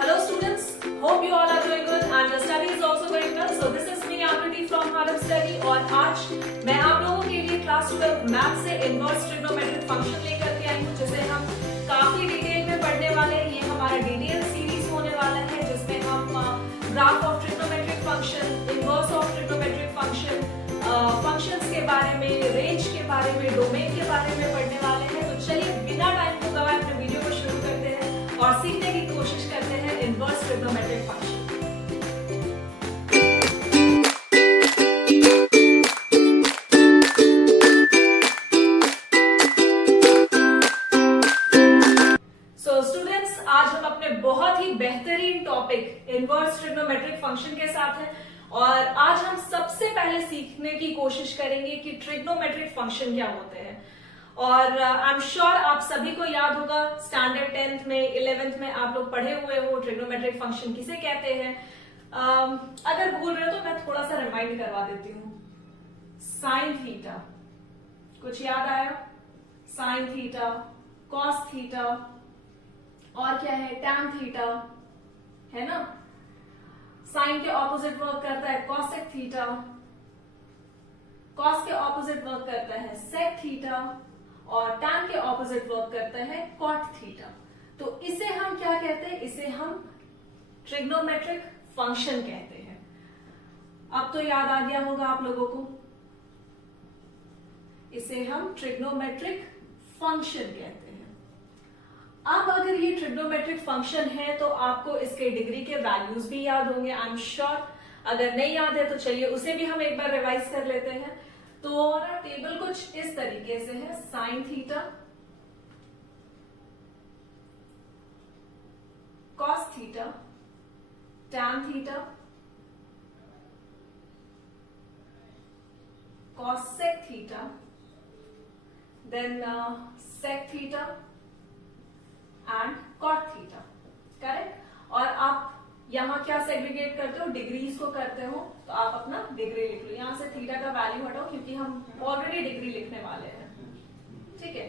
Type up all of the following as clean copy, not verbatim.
Hello students, hope you all are doing good and your study is also going well. So this is me Akriti from Harab Study और आज मैं आप लोगों के लिए class 12 math से inverse trigonometric function लेकर के आई हूँ, जिसे हम काफी डिटेल में पढ़ने वाले हैं। ये हमारा डिटेल सीरीज होने वाला है, जिसमें हम graph of trigonometric function, inverse of trigonometric function, functions के बारे में, रेंज के बारे में, डोमेन के बारे में पढ़ने वाले हैं। तो चलिए बिना टाइम को गवाए अपने वीडियो को शुरू करते हैं और सीखने की कोशिश करते हैं inverse trigonometric function. So students, आज हम अपने बहुत ही बेहतरीन टॉपिक इनवर्स ट्रिग्नोमेट्रिक फंक्शन के साथ हैं और आज हम सबसे पहले सीखने की कोशिश करेंगे कि ट्रिग्नोमेट्रिक फंक्शन क्या होते हैं। और आई एम श्योर आप सभी को याद होगा, स्टैंडर्ड 10th में 11th में आप लोग पढ़े हुए हो ट्रिग्नोमेट्रिक फंक्शन किसे कहते हैं। अगर भूल रहे हो तो मैं थोड़ा सा रिमाइंड करवा देती हूँ। साइन थीटा, कुछ याद आया? साइन थीटा, कॉस थीटा, और क्या है? टैन थीटा, है ना। साइन के ऑपोजिट वर्क करता है कॉसेक थीटा, कॉस के ऑपोजिट वर्क करता है सेक थीटा और टैन के ऑपोजिट वर्क करता है कॉट थीटा। तो इसे हम क्या कहते हैं? इसे हम ट्रिग्नोमेट्रिक फंक्शन कहते हैं। अब तो याद आ गया होगा आप लोगों को, इसे हम ट्रिग्नोमेट्रिक फंक्शन कहते हैं। अब अगर ये ट्रिग्नोमेट्रिक फंक्शन है तो आपको इसके डिग्री के वैल्यूज भी याद होंगे, आई एम श्योर। अगर नहीं याद है तो चलिए उसे भी हम एक बार रिवाइज कर लेते हैं। तो हमारा टेबल कुछ इस तरीके से है। Sine theta, cos theta, tan theta, cosec theta, then sec theta and cot theta, correct. और आप यहां क्या सेग्रीगेट करते हो? डिग्रीज को करते हो। तो आप अपना डिग्री लिख लो। यहां से थीटा का वैल्यू हटाओ क्योंकि हम ऑलरेडी डिग्री लिखने वाले हैं, ठीक है।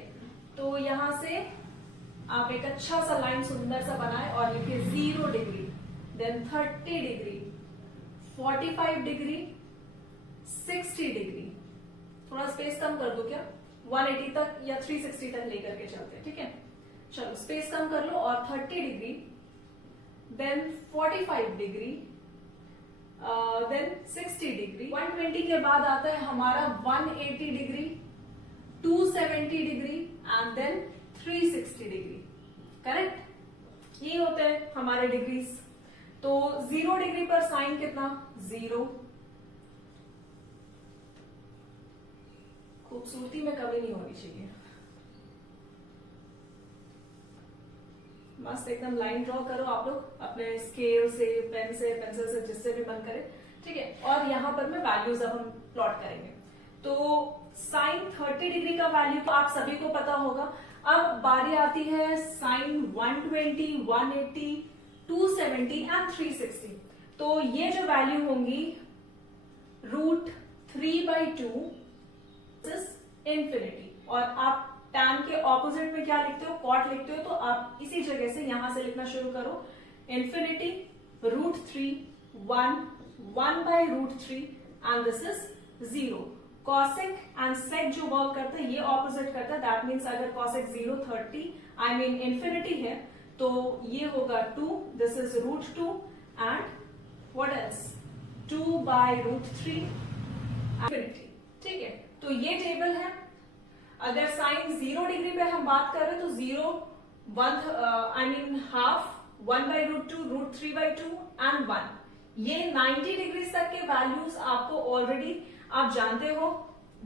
तो यहां से आप एक अच्छा सा लाइन सुंदर सा बनाए और लिखिए 0 degree, then 30 degree, 45 degree, 60 degree. थोड़ा स्पेस कम कर दो क्या? 180 तक या 360 तक लेकर के चलते हैं, ठीक है। चलो स्पेस कम कर लो और 30 degree, then 45 degree, then 60 degree. 120 के बाद आता है हमारा 180 degree, 270 degree and then 360 degree, correct. ये होते हैं हमारे डिग्रीज। तो 0 डिग्री पर साइन कितना? 0। खूबसूरती में कमी नहीं होनी चाहिए, मस्त एकदम लाइन ड्रॉ करो आप लोग अपने स्केल से, पेन से, पेंसिल से, जिससे भी मन करे, ठीक है। और यहां पर मैं वैल्यूज अब हम प्लॉट करेंगे। तो साइन 30 डिग्री का वैल्यू तो आप सभी को पता होगा। अब बारी आती है साइन 120, 180, 270 एंड 360। तो ये जो वैल्यू होंगी √3/2 इंफिनिटी। और आप टैन के ऑपोजिट में क्या लिखते हो? कॉट लिखते हो। तो आप इसी जगह से यहां से लिखना शुरू करो। Infinity, √3, 1/√3 and this is 0। Cosec and sec जो वर्क करता है ये ऑपोजिट करता है। दैट मीन्स अगर कॉसेक 0, 30 आई मीन इंफिनिटी है तो ये होगा 2, this is √2 and what else 2/√3 infinity, ठीक है। तो ये टेबल है। अगर साइन 0 डिग्री पे हम बात करें तो 0, 1 आई मीन हाफ, 1/√2, √3/2 एंड 1। ये 90 डिग्री तक के वैल्यूज आपको ऑलरेडी आप जानते हो।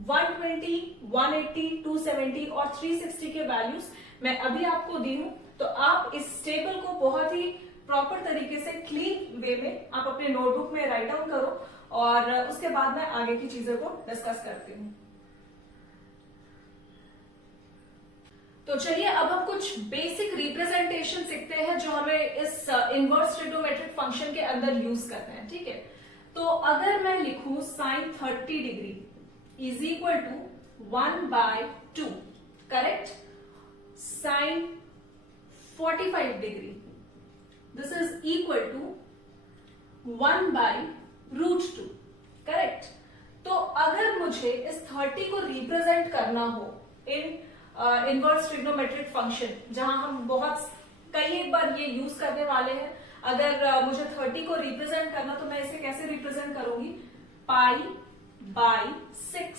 120, 180, 270 और 360 के वैल्यूज मैं अभी आपको दी हूं। तो आप इस टेबल को बहुत ही प्रॉपर तरीके से क्लीन वे में आप अपने नोटबुक में राइट डाउन करो और उसके बाद मैं आगे की चीजों को डिस्कस करती हूँ। तो चलिए अब हम कुछ बेसिक रिप्रेजेंटेशन सीखते हैं जो हमें इस इनवर्स ट्रिग्नोमेट्रिक फंक्शन के अंदर यूज करना है, ठीक है। तो अगर मैं लिखूं sine 30 degree is equal to 1/2, correct. Sine 45 degree this is equal to 1/√2, correct. तो अगर मुझे इस 30 को रिप्रेजेंट करना हो इन इनवर्स ट्रिग्नोमेट्रिक फंक्शन, जहां हम बहुत कई एक बार ये यूज करने वाले हैं, अगर मुझे 30 को रिप्रेजेंट करना तो मैं इसे कैसे रिप्रेजेंट करूंगी, π/6,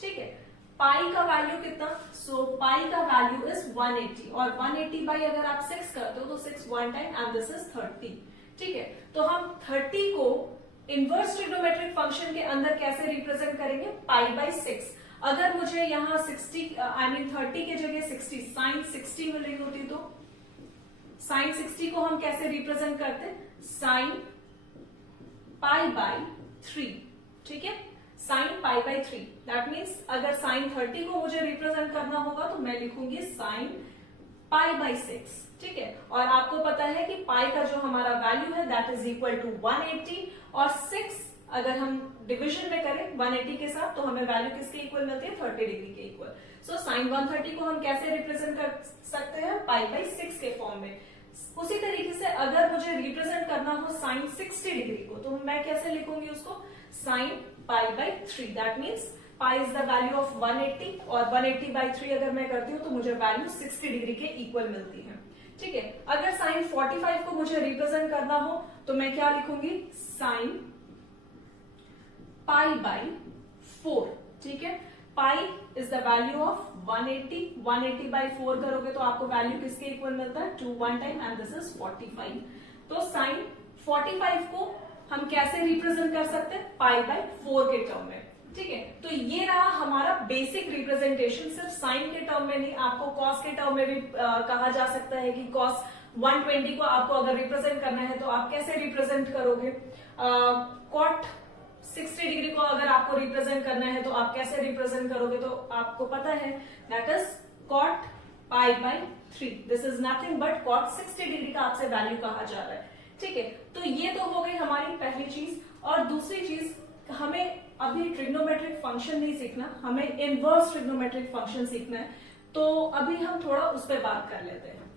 ठीक है। पाई का वैल्यू कितना, सो पाई का वैल्यू इज 180, और 180 बाई अगर आप 6 करते हो तो 6 1 टाइम एंड दिस इज 30, ठीक है। तो हम 30 को इनवर्स ट्रिग्नोमेट्रिक फंक्शन के अंदर कैसे रिप्रेजेंट करेंगे, π/6। अगर मुझे यहाँ 60 30 के जगह 60 साइन 60 मिल रही होती तो साइन 60 को हम कैसे रिप्रेजेंट करते, साइन π/3, ठीक है, साइन π/3। दैट मीन्स अगर साइन 30 को मुझे रिप्रेजेंट करना होगा तो मैं लिखूंगी साइन π/6, ठीक है। और आपको पता है कि पाई का जो हमारा वैल्यू है दैट इज इक्वल टू 180, और 6 अगर हम डिवीजन में करें 180 के साथ तो हमें वैल्यू किसके इक्वल मिलती है, 30 डिग्री के इक्वल। सो साइन 130 को हम कैसे रिप्रेजेंट कर सकते हैं, π/6 के फॉर्म में। उसी तरीके से अगर मुझे रिप्रेजेंट करना हो साइन 60 डिग्री को तो मैं कैसे लिखूंगी उसको, sine π/3। That means pi is the value of 180, और 180/3 अगर मैं करती हूँ तो मुझे वैल्यू 60 डिग्री के इक्वल मिलती है, ठीक है। अगर साइन 45 को मुझे रिप्रेजेंट करना हो तो मैं क्या लिखूंगी, साइन π/4, ठीक है। पाई इज द वैल्यू ऑफ 180, 180/4 करोगे तो आपको वैल्यू किसके इक्वल मिलता है, 2 1 टाइम एंड दिस इज 45। तो साइन 45 को हम कैसे रिप्रेजेंट कर सकते हैं, π/4 के टर्म में, ठीक है। तो ये रहा हमारा बेसिक रिप्रेजेंटेशन। सिर्फ साइन के टर्म में नहीं, आपको कॉस के टर्म में भी कहा जा सकता है कि कॉस 120 को आपको अगर रिप्रेजेंट करना है तो आप कैसे रिप्रेजेंट करोगे, कॉट 60 डिग्री को अगर आपको रिप्रेजेंट करना है तो आप कैसे रिप्रेजेंट करोगे, तो आपको पता है that is cot π/3। This is nothing but cot 60 degree का आपसे वैल्यू कहा जा रहा है, ठीक है। तो ये तो हो गई हमारी पहली चीज। और दूसरी चीज, हमें अभी ट्रिग्नोमेट्रिक फंक्शन नहीं सीखना, हमें इनवर्स ट्रिग्नोमेट्रिक फंक्शन सीखना है। तो अभी हम थोड़ा उस पर बात कर लेते हैं,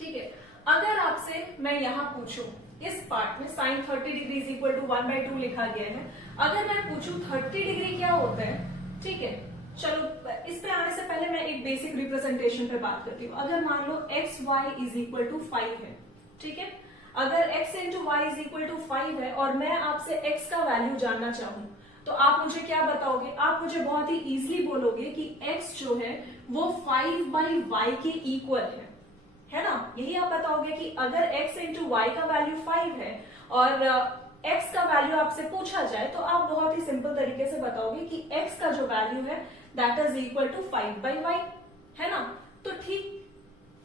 ठीक है। अगर आपसे मैं यहाँ पूछूं, इस पार्ट में sine 30 degree is equal to 1/2 लिखा गया है, अगर मैं पूछूं 30 डिग्री क्या होता है, ठीक है। चलो इस पे आने से पहले मैं एक बेसिक रिप्रेजेंटेशन पे बात करती हूँ। अगर मान लो xy इज इक्वल टू 5 है, ठीक है। अगर x into y is equal to 5 है और मैं आपसे x का वैल्यू जानना चाहूं तो आप मुझे क्या बताओगे, आप मुझे बहुत ही इजीली बोलोगे कि x जो है वो 5/y के इक्वल है ना। यही आप बताओगे कि अगर x इंटू वाई का वैल्यू 5 है और x का वैल्यू आपसे पूछा जाए तो आप बहुत ही सिंपल तरीके से बताओगे कि x का जो वैल्यू है that is equal to 5/y, है ना। तो ठीक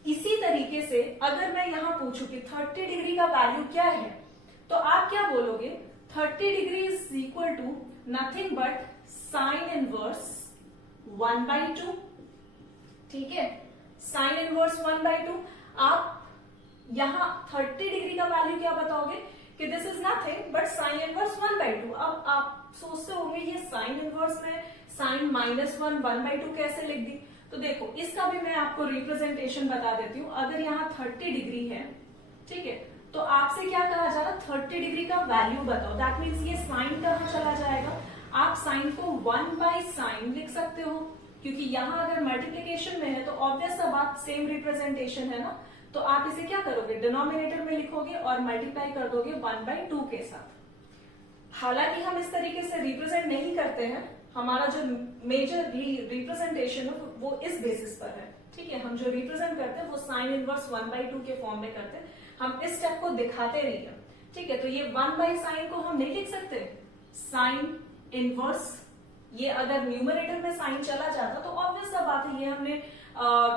इसी तरीके से अगर मैं यहां पूछूं कि 30 डिग्री का वैल्यू क्या है तो आप क्या बोलोगे, 30 degree is equal to nothing but sine inverse 1/2, ठीक है। Sine inverse 1/2। आप यहां 30 डिग्री का वैल्यू क्या बताओगे कि this is nothing but sine inverse 1/2। अब आप सोचते होंगे ये साइन इनवर्स में साइन -1 1/2 कैसे लिख दी, तो देखो इसका भी मैं आपको रिप्रेजेंटेशन बता देती हूँ। अगर यहाँ 30 डिग्री है, ठीक है, तो आपसे क्या कहा जा रहा है, 30 डिग्री का वैल्यू बताओ। दैट मीन्स ये साइन कहाँ चला जाएगा, आप साइन को 1/sin लिख सकते हो, क्योंकि यहाँ अगर मल्टीप्लीकेशन में है तो ऑब्वियस सा बात सेम रिप्रेजेंटेशन है ना। तो आप इसे क्या करोगे, डिनोमिनेटर में लिखोगे और मल्टीप्लाई कर दोगे 1/2 के साथ। हालांकि हम इस तरीके से रिप्रेजेंट नहीं करते हैं, हमारा जो मेजर रिप्रेजेंटेशन है वो इस बेसिस पर है, ठीक है। हम जो रिप्रेजेंट करते हैं वो साइन इनवर्स 1/2 के फॉर्म में करते हैं, हम इस स्टेप को दिखाते नहीं है, ठीक है। तो ये 1/sin को हम नहीं लिख सकते, साइन इनवर्स, ये अगर न्यूमरेटर में साइन चला जाता तो ऑब्वियस सा बात है, ये हमने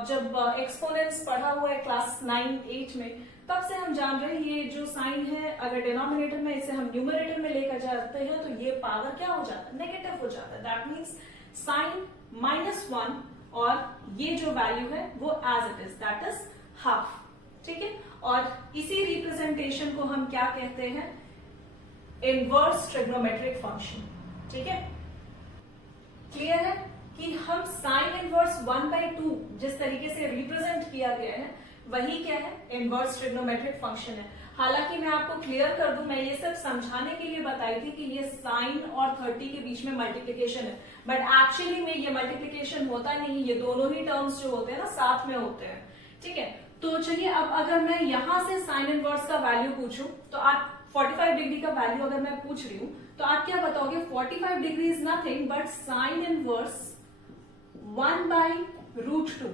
जब एक्सपोनेंट्स पढ़ा हुआ है क्लास 9-8 में, तब से हम जान रहे हैं ये जो साइन है अगर डिनोमिनेटर में इसे हम न्यूमरेटर में लेकर जाते हैं तो ये पावर क्या हो जाता है, नेगेटिव हो जाता है। दैट मीन्स साइन -1 और ये जो वैल्यू है वो as it is, that is half, ठीक है। और इसी रिप्रेजेंटेशन को हम क्या कहते हैं, इनवर्स ट्रिग्नोमेट्रिक फंक्शन, ठीक है। क्लियर है कि हम साइन इनवर्स 1/2 जिस तरीके से रिप्रेजेंट किया गया है वही क्या है, इनवर्स ट्रिग्नोमेट्रिक फंक्शन है। हालांकि मैं आपको क्लियर कर दूं, मैं ये सब समझाने के लिए बताई थी कि ये साइन और 30 के बीच में मल्टीप्लिकेशन है, बट एक्चुअली में ये मल्टीप्लिकेशन होता नहीं, ये दोनों ही टर्म्स जो होते हैं ना साथ में होते हैं। ठीक है, तो चलिए अब अगर मैं यहां से साइन इनवर्स का वैल्यू पूछूं तो आप 45 डिग्री का वैल्यू अगर मैं पूछ रही हूं तो आप क्या बताओगे, 45 degree is nothing but sine inverse 1/√2।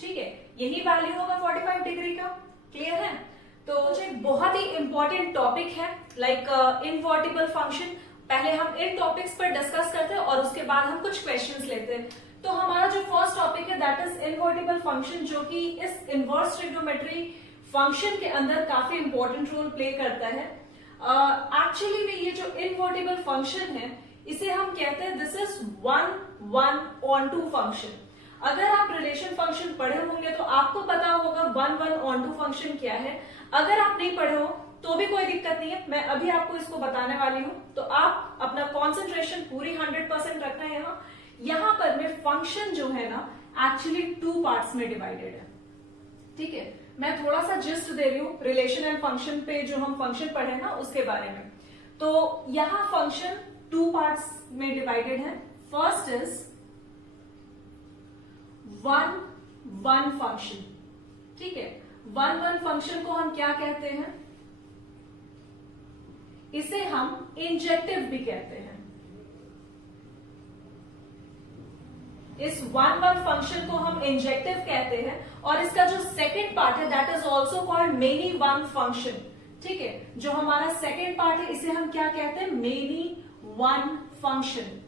ठीक है, यही वैल्यू होगा 45 डिग्री का। क्लियर है? तो मुझे बहुत ही इंपॉर्टेंट टॉपिक है लाइक इनवर्टिबल फंक्शन। पहले हम इन टॉपिक्स पर डिस्कस करते हैं और उसके बाद हम कुछ क्वेश्चंस लेते हैं। तो हमारा जो फर्स्ट टॉपिक है दैट इज इनवर्टिबल फंक्शन, जो कि इस इनवर्स ट्रिग्नोमेट्री फंक्शन के अंदर काफी इंपॉर्टेंट रोल प्ले करता है। एक्चुअली में ये जो इनवर्टिबल फंक्शन है इसे हम कहते हैं दिस इज 1/1/2 फंक्शन। अगर आप रिलेशन फंक्शन पढ़े होंगे तो आपको पता होगा 1/1/2 फंक्शन क्या है। अगर आप नहीं पढ़े हो तो भी कोई दिक्कत नहीं है, मैं अभी आपको इसको बताने वाली हूं, तो आप अपना कॉन्सेंट्रेशन पूरी 100% रखना है। यहां पर में फंक्शन जो है ना एक्चुअली 2 पार्ट्स में डिवाइडेड है। ठीक है, मैं थोड़ा सा जिस्ट दे रही हूं रिलेशन एंड फंक्शन पे, जो हम फंक्शन पढ़े ना उसके बारे में। तो यहां फंक्शन 2 पार्ट्स में डिवाइडेड है। First is 1/1 function. ठीक है, 1/1 फंक्शन को हम क्या कहते हैं, इसे हम इंजेक्टिव भी कहते हैं। इस 1/1 फंक्शन को हम इंजेक्टिव कहते हैं और इसका जो सेकेंड पार्ट है that is also called many one function. ठीक है, जो हमारा सेकेंड पार्ट है इसे हम क्या कहते हैं, मेनी वन फंक्शन।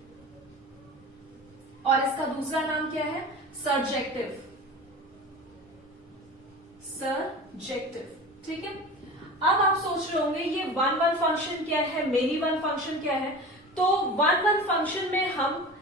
और इसका दूसरा नाम क्या है, सर्जेक्टिव। सर्जेक्टिव। ठीक है, अब आप सोच रहे होंगे ये 1/1 फंक्शन क्या है, मेनी वन फंक्शन क्या है। तो 1/1 फंक्शन में हम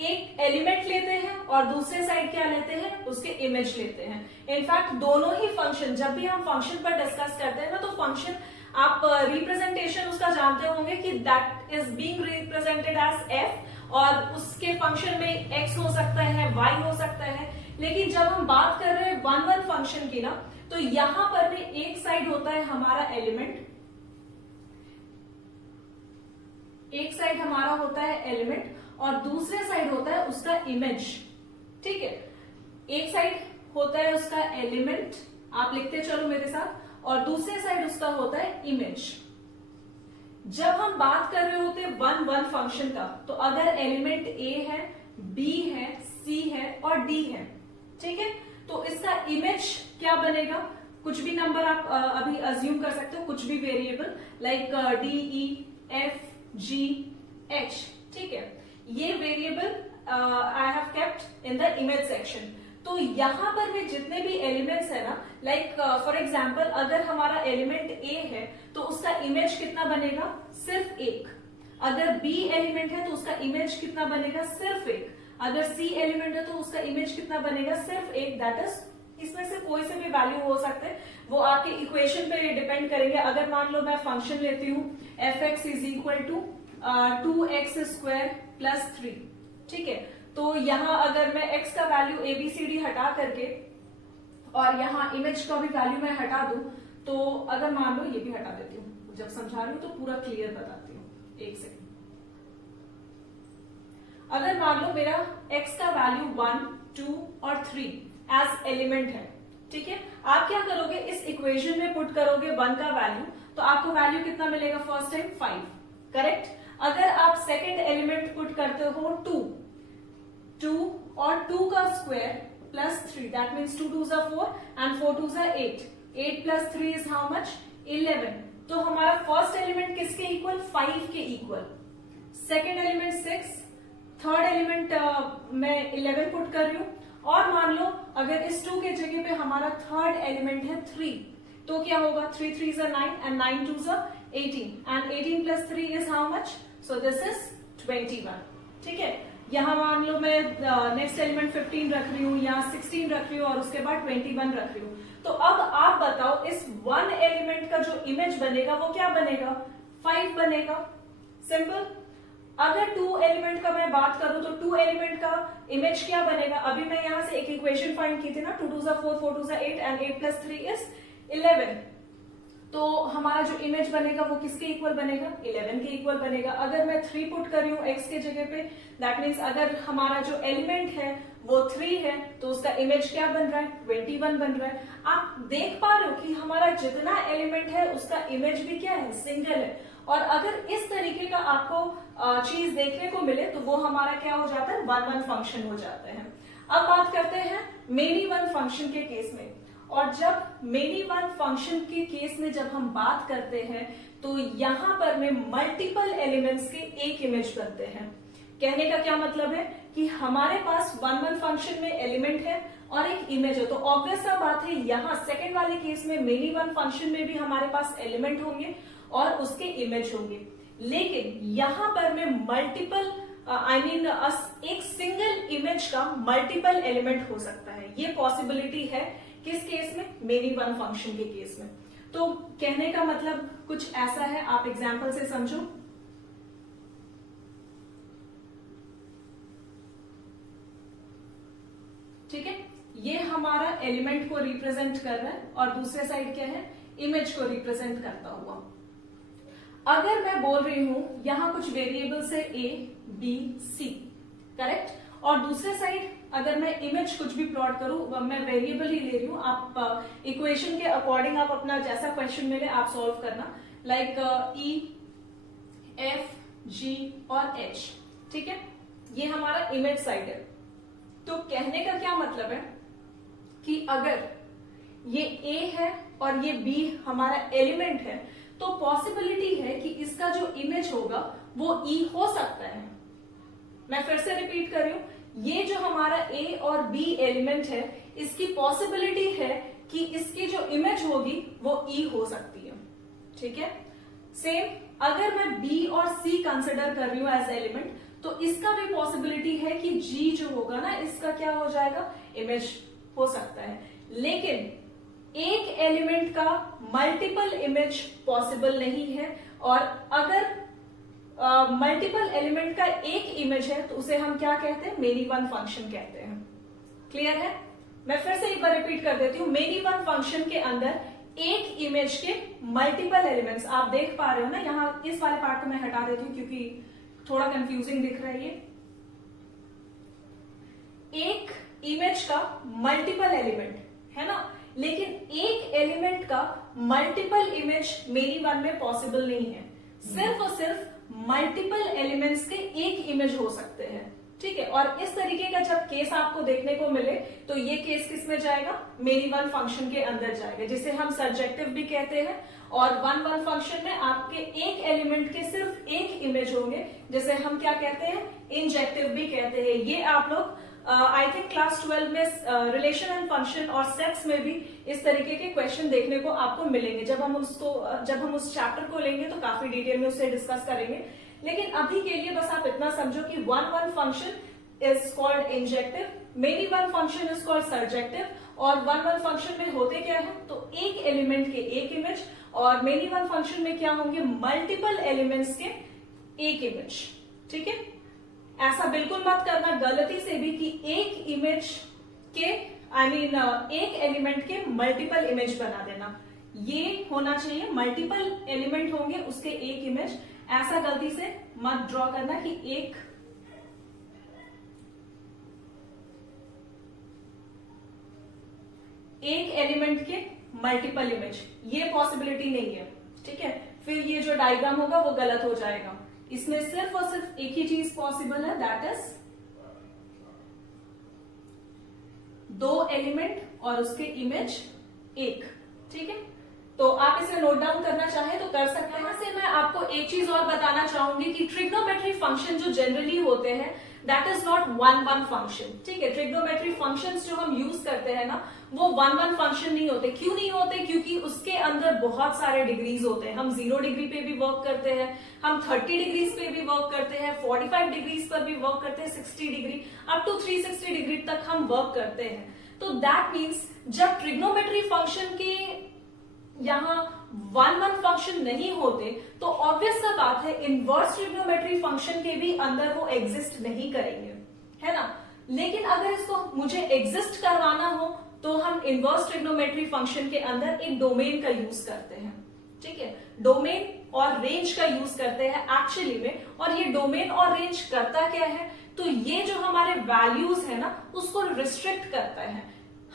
एक एलिमेंट लेते हैं और दूसरे साइड क्या लेते हैं, उसके इमेज लेते हैं। इनफैक्ट दोनों ही फंक्शन, जब भी हम फंक्शन पर डिस्कस करते हैं ना तो फंक्शन आप रिप्रेजेंटेशन उसका जानते होंगे कि that is being represented as f, और उसके फंक्शन में एक्स हो सकता है, वाई हो सकता है। लेकिन जब हम बात कर रहे हैं 1/1 फंक्शन की ना, तो यहां पर भी एक साइड होता है हमारा एलिमेंट, एक साइड हमारा होता है एलिमेंट और दूसरे साइड होता है उसका इमेज। ठीक है, एक साइड होता है उसका एलिमेंट, आप लिखते चलो मेरे साथ, और दूसरे साइड उसका होता है इमेज। जब हम बात कर रहे होते हैं 1/1 फंक्शन का, तो अगर एलिमेंट ए है, बी है, सी है और डी है, ठीक है, तो इसका इमेज क्या बनेगा, कुछ भी नंबर आप अभी अज्यूम कर सकते हो, कुछ भी वेरिएबल लाइक डी, ई, एफ, जी, एच। ठीक है, ये variable I have kept in the image section. तो यहां पर भी जितने भी एलिमेंट्स है ना, लाइक फॉर एग्जांपल अगर हमारा एलिमेंट ए है तो उसका इमेज कितना बनेगा, सिर्फ एक। अगर बी एलिमेंट है तो उसका इमेज कितना बनेगा, सिर्फ एक। अगर सी एलिमेंट है तो उसका इमेज कितना बनेगा, सिर्फ एक। दैट इज, इसमें से कोई से भी वैल्यू हो सकते हैं, वो आपके इक्वेशन पे डिपेंड करेंगे। अगर मान लो मैं फंक्शन लेती हूँ f(x) is equal to 2x² + 3, ठीक है, तो यहां अगर मैं x का वैल्यू ABCD हटा करके और यहां इमेज का भी वैल्यू मैं हटा दूं, तो अगर मान लो ये भी हटा देती हूँ, जब समझा रही हूँ तो पूरा क्लियर बताती हूँ, एक सेकंड। अगर मान लो मेरा x का वैल्यू 1, 2 और 3 एज एलिमेंट है, ठीक है, आप क्या करोगे, इस इक्वेशन में पुट करोगे 1 का वैल्यू, तो आपको वैल्यू कितना मिलेगा, फर्स्ट टाइम 5, करेक्ट। अगर आप सेकेंड एलिमेंट पुट करते हो 2 और 2 का square +3, that means 2 2s are 4 and 4 2s are 8, 8 + 3 is how much, 11। तो हमारा फर्स्ट एलिमेंट किसके इक्वल, 5 के equal, second element 6, third element मैं 11 पुट कर रही हूं। और मान लो अगर इस 2 के जगह पे हमारा थर्ड एलिमेंट है 3, तो क्या होगा, 3 3s are 9 and 9 2s are 18 and 18 + 3 is how much, so this is 21। ठीक है, यहां मान लो मैं नेक्स्ट एलिमेंट 15 रख रही हूँ, यहाँ 16 रख रही हूँ और उसके बाद 21 रख रही हूँ। तो अब आप बताओ इस 1 एलिमेंट का जो इमेज बनेगा वो क्या बनेगा, 5 बनेगा, सिंपल। अगर 2 एलिमेंट का मैं बात करूं तो 2 एलिमेंट का इमेज क्या बनेगा, अभी मैं यहां से एक इक्वेशन फाइंड की थी ना, 2 2 4 4 2 8 एंड 8 + 3 इज 11। तो हमारा जो इमेज बनेगा वो किसके इक्वल बनेगा, 11 के इक्वल बनेगा। अगर मैं 3 पुट कर रही हूँ x के जगह पे, दैट मीन्स अगर हमारा जो एलिमेंट है वो 3 है तो उसका इमेज क्या बन रहा है, 21 बन रहा है। आप देख पा रहे हो कि हमारा जितना एलिमेंट है उसका इमेज भी क्या है, सिंगल है। और अगर इस तरीके का आपको चीज देखने को मिले तो वो हमारा क्या हो जाता है, 1 1 फंक्शन हो जाता है। अब बात करते हैं मेनी वन फंक्शन के केस में। और जब मेनी वन फंक्शन के केस में जब हम बात करते हैं तो यहां पर में मल्टीपल एलिमेंट्स के एक इमेज बनते हैं। कहने का क्या मतलब है कि हमारे पास 1 1 फंक्शन में एलिमेंट है और एक इमेज है, तो ऑब्वियस सा बात है यहाँ सेकंड वाले केस में मेनी वन फंक्शन में भी हमारे पास एलिमेंट होंगे और उसके इमेज होंगे। लेकिन यहां पर में मल्टीपल एक सिंगल इमेज का मल्टीपल एलिमेंट हो सकता है। ये पॉसिबिलिटी है किस केस में, मेनी वन फंक्शन के केस में। तो कहने का मतलब कुछ ऐसा है, आप एग्जांपल से समझो। ठीक है, ये हमारा एलिमेंट को रिप्रेजेंट कर रहा है और दूसरे साइड क्या है, इमेज को रिप्रेजेंट करता हुआ। अगर मैं बोल रही हूं यहां कुछ वेरिएबल्स है a b c, करेक्ट, और दूसरे साइड अगर मैं इमेज कुछ भी प्लॉट करूं, मैं वेरिएबल ही ले रही हूं, आप इक्वेशन के अकॉर्डिंग आप अपना जैसा क्वेश्चन मिले आप सॉल्व करना, लाइक e f g और h। ठीक है, ये हमारा इमेज साइड है। तो कहने का क्या मतलब है कि अगर ये a है और ये b हमारा एलिमेंट है तो पॉसिबिलिटी है कि इसका जो इमेज होगा वो e हो सकता है। मैं फिर से रिपीट कर रही हूं, ये जो हमारा a और b एलिमेंट है इसकी पॉसिबिलिटी है कि इसकी जो इमेज होगी वो e हो सकती है। ठीक है, सेम अगर मैं b और c कंसिडर कर रही हूं एज एलिमेंट तो इसका भी पॉसिबिलिटी है कि g जो होगा ना इसका क्या हो जाएगा, इमेज हो सकता है। लेकिन एक एलिमेंट का मल्टीपल इमेज पॉसिबल नहीं है, और अगर मल्टीपल एलिमेंट का एक इमेज है तो उसे हम क्या कहते हैं, मेनी वन फंक्शन कहते हैं। क्लियर है, मैं फिर से एक बार रिपीट कर देती हूं, मेनी वन फंक्शन के अंदर एक इमेज के मल्टीपल एलिमेंट्स, आप देख पा रहे हो ना, यहां इस वाले पार्ट को मैं हटा देती हूं क्योंकि थोड़ा कंफ्यूजिंग दिख रहा है ये। एक इमेज का मल्टीपल एलिमेंट है ना, लेकिन एक एलिमेंट का मल्टीपल इमेज मेनी वन में पॉसिबल नहीं है। सिर्फ और सिर्फ मल्टीपल एलिमेंट्स के एक इमेज हो सकते हैं। ठीक है, और इस तरीके का जब केस आपको देखने को मिले तो ये केस किस में जाएगा, मेनी वन फंक्शन के अंदर जाएगा, जिसे हम सर्जेक्टिव भी कहते हैं। और 1 1 फंक्शन में आपके एक एलिमेंट के सिर्फ एक इमेज होंगे, जिसे हम क्या कहते हैं, इंजेक्टिव भी कहते हैं। ये आप लोग आई थिंक क्लास 12 में रिलेशन एंड फंक्शन और सेट्स में भी इस तरीके के क्वेश्चन देखने को आपको मिलेंगे। जब हम उस चैप्टर को लेंगे तो काफी डिटेल में उसे डिस्कस करेंगे। लेकिन अभी के लिए बस आप इतना समझो कि 1 1 function is called injective, many one function is called surjective, और 1 1 फंक्शन में होते क्या है, तो एक एलिमेंट के एक इमेज, और मेनी वन फंक्शन में क्या होंगे, मल्टीपल एलिमेंट्स के एक इमेज। ठीक है, ऐसा बिल्कुल मत करना गलती से भी कि एक इमेज के एक एलिमेंट के मल्टीपल इमेज बना देना। ये होना चाहिए मल्टीपल एलिमेंट होंगे उसके एक इमेज, ऐसा गलती से मत ड्रॉ करना कि एक एलिमेंट के मल्टीपल इमेज, ये पॉसिबिलिटी नहीं है। ठीक है, फिर ये जो डायग्राम होगा वो गलत हो जाएगा। इसमें सिर्फ और सिर्फ एक ही चीज पॉसिबल है, दैट इज 2 एलिमेंट और उसके इमेज 1। ठीक है, तो आप इसे नोट डाउन करना चाहे तो कर सकते हैं। यहां से मैं आपको एक चीज और बताना चाहूंगी कि ट्रिग्नोमेट्री फंक्शन जो जनरली होते हैं दैट इज नॉट 1 1 फंक्शन। ठीक है, ट्रिग्नोमेट्री फंक्शंस जो हम यूज करते हैं ना वो 1 1 फंक्शन नहीं होते। क्यों नहीं होते, क्योंकि उसके अंदर बहुत सारे डिग्रीज होते हैं। हम 0 डिग्री पे भी वर्क करते हैं, हम 30 डिग्रीज पे भी वर्क करते हैं, 45 डिग्रीज पर भी वर्क करते हैं, 60 डिग्री अप टू 360 डिग्री तक हम वर्क करते हैं। तो दैट मीन्स जब ट्रिग्नोमेट्री फंक्शन के यहाँ वन वन फंक्शन नहीं होते तो ऑब्वियस सा बात है इनवर्स ट्रिग्नोमेट्री फंक्शन के भी अंदर वो एग्जिस्ट नहीं करेंगे, है ना। लेकिन अगर इसको मुझे एग्जिस्ट करवाना हो तो हम इनवर्स ट्रिग्नोमेट्री फंक्शन के अंदर एक डोमेन का यूज करते हैं, ठीक है। डोमेन और रेंज का यूज करते हैं एक्चुअली में। और ये डोमेन और रेंज करता क्या है, तो ये जो हमारे वैल्यूज है ना उसको रिस्ट्रिक्ट करता है।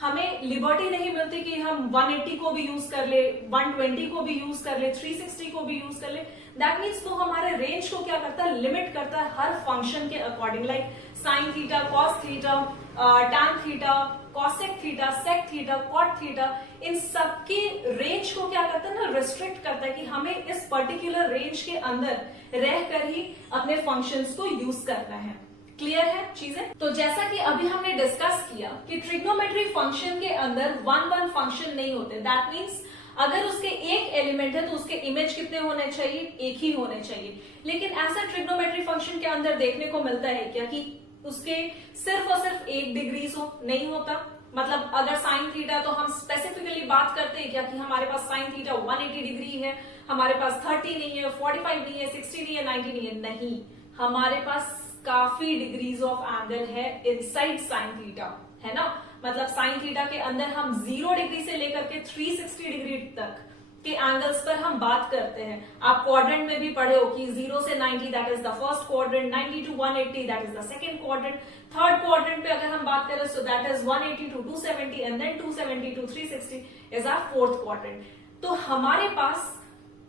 हमें लिबर्टी नहीं मिलती कि हम 180 को भी यूज कर ले, 120 को भी यूज कर ले, 360 को भी यूज कर ले। दैट मीन्स वो हमारे रेंज को क्या करता है, लिमिट करता है हर फंक्शन के according. Like sine theta, cos theta, tan theta, cosec theta, sec theta, cot theta, इन सबके रेंज को क्या करता है ना, रिस्ट्रिक्ट करता है कि हमें इस पर्टिकुलर रेंज के अंदर रहकर ही अपने फंक्शंस को यूज करना है। क्लियर है चीजें। तो जैसा कि अभी हमने डिस्कस किया कि ट्रिग्नोमेट्री फंक्शन के अंदर वन वन फंक्शन नहीं होते। दैट मीन्स अगर उसके एक एलिमेंट है तो उसके इमेज कितने होने चाहिए, एक ही होने चाहिए। लेकिन ऐसा ट्रिग्नोमेट्री फंक्शन के अंदर देखने को मिलता है क्या कि उसके सिर्फ और सिर्फ 1 डिग्रीज हो, नहीं होता। मतलब अगर साइन थीटा तो हम स्पेसिफिकली बात करते हैं क्या कि हमारे पास साइन थीटा 180 डिग्री है, हमारे पास 30 नहीं है, 45 नहीं है, 60 नहीं है, 90 नहीं है। नहीं, हमारे पास काफी डिग्रीज ऑफ एंगल है इनसाइड साइन थीटा, है ना। मतलब साइन थीटा के अंदर हम 0 डिग्री से लेकर के 360 डिग्री तक के एंगल्स पर हम बात करते हैं। आप क्वाड्रेंट में भी पढ़े हो कि 0 से 90 that is the first quadrant, 90 to 180 that is the second quadrant, third quadrant पे अगर हम बात करें so that is 180 to 270 and then 270 to 360 is our fourth quadrant. तो हमारे पास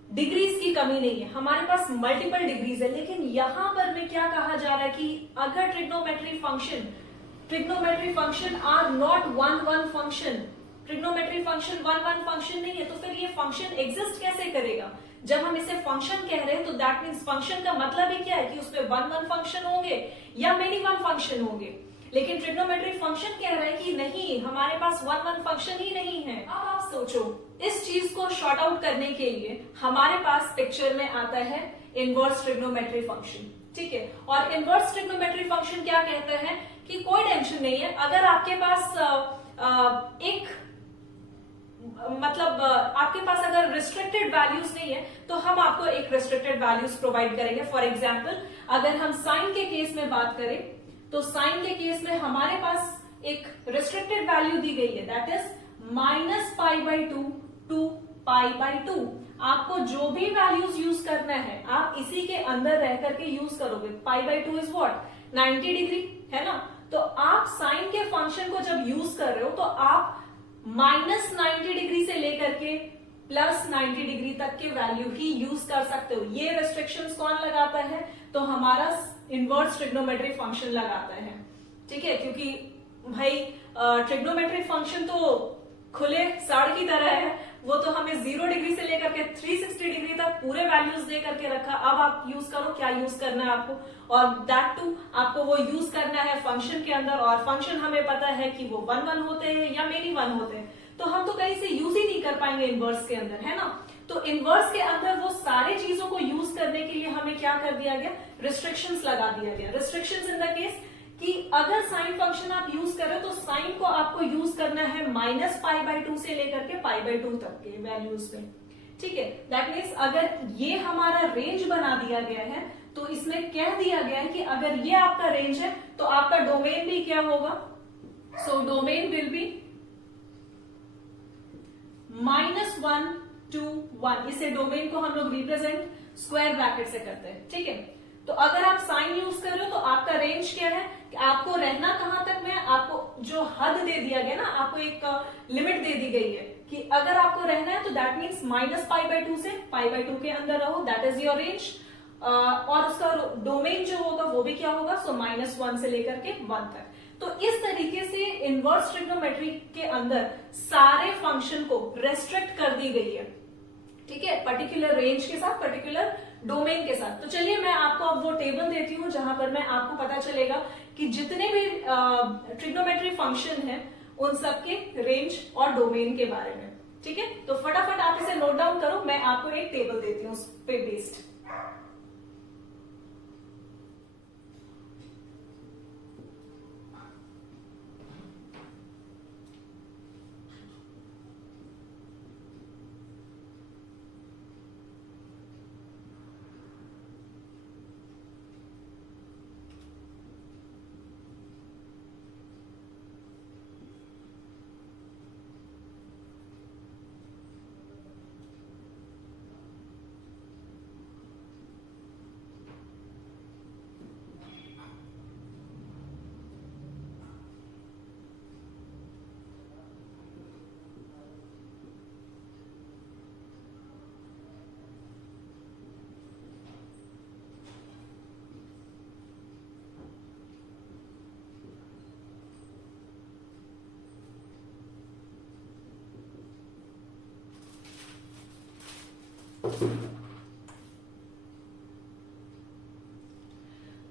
डिग्रीज की कमी नहीं है, हमारे पास मल्टीपल डिग्रीज है। लेकिन यहां पर में क्या कहा जा रहा है कि अगर trigonometry function are not one one function, trigonometry function one one function नहीं है, तो फिर ये फंक्शन एग्जिस्ट कैसे करेगा। जब हम इसे फंक्शन कह रहे हैं तो दैट मीन्स फंक्शन का मतलब ही क्या है कि उसमें वन वन फंक्शन होंगे या मेनी वन फंक्शन होंगे। लेकिन ट्रिग्नोमेट्री फंक्शन कह रहा है कि नहीं, हमारे पास वन वन फंक्शन ही नहीं है। अब आप सोचो, इस चीज को शॉर्ट आउट करने के लिए हमारे पास पिक्चर में आता है इनवर्स ट्रिग्नोमेट्री फंक्शन, ठीक है। और इनवर्स ट्रिग्नोमेट्री फंक्शन क्या कहता है कि कोई टेंशन नहीं है, अगर आपके पास आपके पास अगर रिस्ट्रिक्टेड वैल्यूज नहीं है तो हम आपको एक रिस्ट्रिक्टेड वैल्यूज प्रोवाइड करेंगे। फॉर एग्जाम्पल अगर हम साइन के केस में बात करें तो साइन के केस में हमारे पास एक रिस्ट्रिक्टेड वैल्यू दी गई है दैट इज -π/2 टू π/2। आपको जो भी वैल्यूज यूज करना है आप इसी के अंदर रह करके यूज करोगे। π/2 इज व्हाट, 90 डिग्री, है ना। तो आप साइन के फंक्शन को जब यूज कर रहे हो तो आप -90 डिग्री से लेकर के +90 डिग्री तक के वैल्यू ही यूज कर सकते हो। ये रेस्ट्रिक्शंस कौन लगाता है, तो हमारा इनवर्स ट्रिग्नोमेट्री फंक्शन लगाता है, ठीक है। क्योंकि भाई ट्रिग्नोमेट्री फंक्शन तो खुले साड़ की तरह है, वो तो हमें 0 डिग्री से लेकर के 360 डिग्री तक पूरे वैल्यूज दे करके रखा। अब आप यूज करो, क्या यूज करना है आपको, और दैट टू आपको वो यूज करना है फंक्शन के अंदर। और फंक्शन हमें पता है कि वो वन वन होते हैं या मेनी वन होते हैं, तो हम तो कहीं से यूज ही नहीं कर पाएंगे इनवर्स के अंदर, है ना। तो इनवर्स के अंदर वो सारी चीजों को यूज करने के लिए हमें क्या कर दिया गया, रिस्ट्रिक्शंस लगा दिया गया। रिस्ट्रिक्शंस इन द केस कि अगर साइन फंक्शन आप यूज कर रहे हो तो साइन को आपको यूज करना है -π/2 से लेकर के π/2 तक के वैल्यूज में, ठीक है। दैट मीन्स अगर ये हमारा रेंज बना दिया गया है तो इसमें कह दिया गया है कि अगर ये आपका रेंज है तो आपका डोमेन भी क्या होगा, so domain will be -1 to 1। इसे डोमेन को हम लोग रिप्रेजेंट स्क्वायर ब्रैकेट से करते हैं, ठीक है। तो अगर आप साइन यूज कर रहे हो तो आपका रेंज क्या है कि आपको रहना कहां तक में, आपको जो हद दे दिया गया ना, आपको एक लिमिट दे दी गई है कि अगर आपको रहना है तो दैट मीन्स -π/2 से π/2 के अंदर रहो, दैट इज योर रेंज। और उसका डोमेन जो होगा वो भी क्या होगा, सो -1 से लेकर के 1 तक। तो इस तरीके से इनवर्स ट्रिग्नोमेट्री के अंदर सारे फंक्शन को रेस्ट्रिक्ट कर दी गई है, ठीक है, पर्टिकुलर रेंज के साथ, पर्टिकुलर डोमेन के साथ। तो चलिए मैं आपको अब वो टेबल देती हूं जहां पर मैं आपको पता चलेगा कि जितने भी ट्रिग्नोमेट्री फंक्शन है उन सबके रेंज और डोमेन के बारे में, ठीक है। तो फटाफट आप इसे नोट डाउन करो, मैं आपको एक टेबल देती हूं उस पे बेस्ड।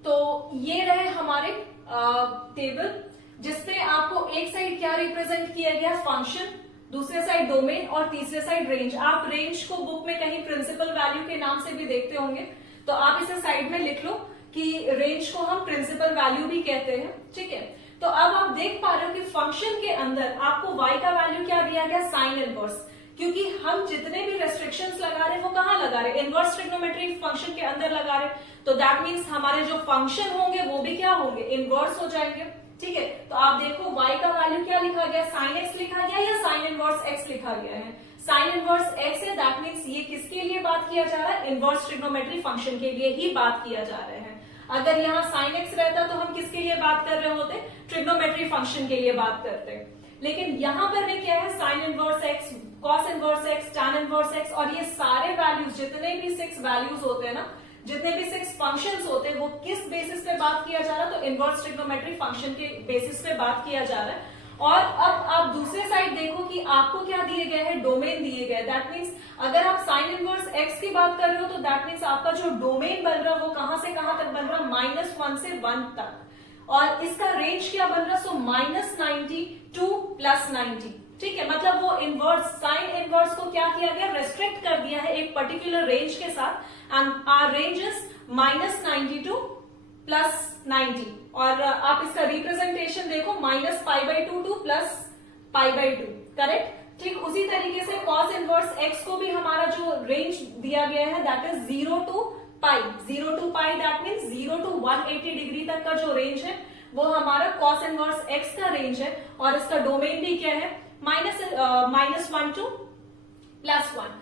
तो ये रहे हमारे टेबल, जिसपे आपको एक साइड क्या रिप्रेजेंट किया गया, फंक्शन, दूसरे साइड डोमेन और तीसरे साइड रेंज। आप रेंज को बुक में कहीं प्रिंसिपल वैल्यू के नाम से भी देखते होंगे, तो आप इसे साइड में लिख लो कि रेंज को हम प्रिंसिपल वैल्यू भी कहते हैं। ठीक है, तो अब आप देख पा रहे हो कि फंक्शन के अंदर आपको y का वैल्यू क्या दिया गया, साइन इनवर्स, क्योंकि हम जितने भी रेस्ट्रिक्शंस लगा रहे हैं वो कहां लगा रहे हैं, इनवर्स ट्रिग्नोमेट्री फंक्शन के अंदर लगा रहे हैं। तो दैट मीन्स हमारे जो फंक्शन होंगे वो भी क्या होंगे, इनवर्स हो जाएंगे। ठीक है, तो आप देखो y का वैल्यू क्या लिखा गया, साइन x लिखा गया या साइन इनवर्स x लिखा गया है, साइन इनवर्स x है। दैट मीन्स ये किसके लिए बात किया जा रहा है, इनवर्स ट्रिग्नोमेट्री फंक्शन के लिए ही बात किया जा रहा है। अगर यहाँ साइन x रहता तो हम किसके लिए बात कर रहे होते, ट्रिग्नोमेट्री फंक्शन के लिए बात करते। लेकिन यहाँ पर भी क्या है, sine inverse x, cos inverse x, tan inverse x, और ये सारे वैल्यूज, जितने भी 6 वैल्यूज होते हैं ना, जितने भी 6 फंक्शंस होते हैं, वो किस बेसिस पे बात किया जा रहा है, तो इनवर्स ट्रिग्नोमेट्री फंक्शन के बेसिस पे बात किया जा रहा है। और अब आप दूसरे साइड देखो कि आपको क्या दिए गए हैं, डोमेन दिए गए। दैट मीन्स अगर आप साइन इनवर्स x की बात कर रहे हो तो दैट मीन्स आपका जो डोमेन बन रहा है वो कहां से कहां तक बन रहा है, -1 से 1 तक, और इसका रेंज क्या बन रहा है, सो -90 टू +90। ठीक है, मतलब वो इनवर्स, साइन इनवर्स को क्या किया गया, रेस्ट्रिक्ट कर दिया है एक पर्टिकुलर रेंज के साथ, and our range is -90 to +90। और आप इसका रिप्रेजेंटेशन देखो, -π/2 टू +π/2, करेक्ट। ठीक उसी तरीके से कॉस इनवर्स x को भी हमारा जो रेंज दिया गया है that is 0 to π, 0 to π, that means 0 to 180 degree तक का जो रेंज है वो हमारा कॉस इनवर्स x का रेंज है, और इसका डोमेन भी क्या है, -1 टू +1।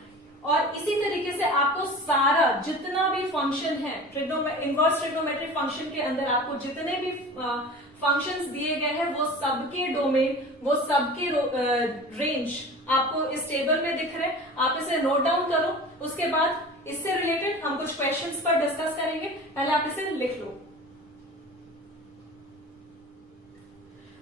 और इसी तरीके से आपको सारा जितना भी फंक्शन है इनवर्स ट्रिग्नोमेट्री फंक्शन के अंदर, आपको जितने भी फंक्शंस दिए गए हैं वो सबके डोमेन, वो सबके रेंज आपको इस टेबल में दिख रहे हैं। आप इसे नोट डाउन करो, उसके बाद इससे रिलेटेड हम कुछ क्वेश्चंस पर डिस्कस करेंगे। पहले आप इसे लिख लो।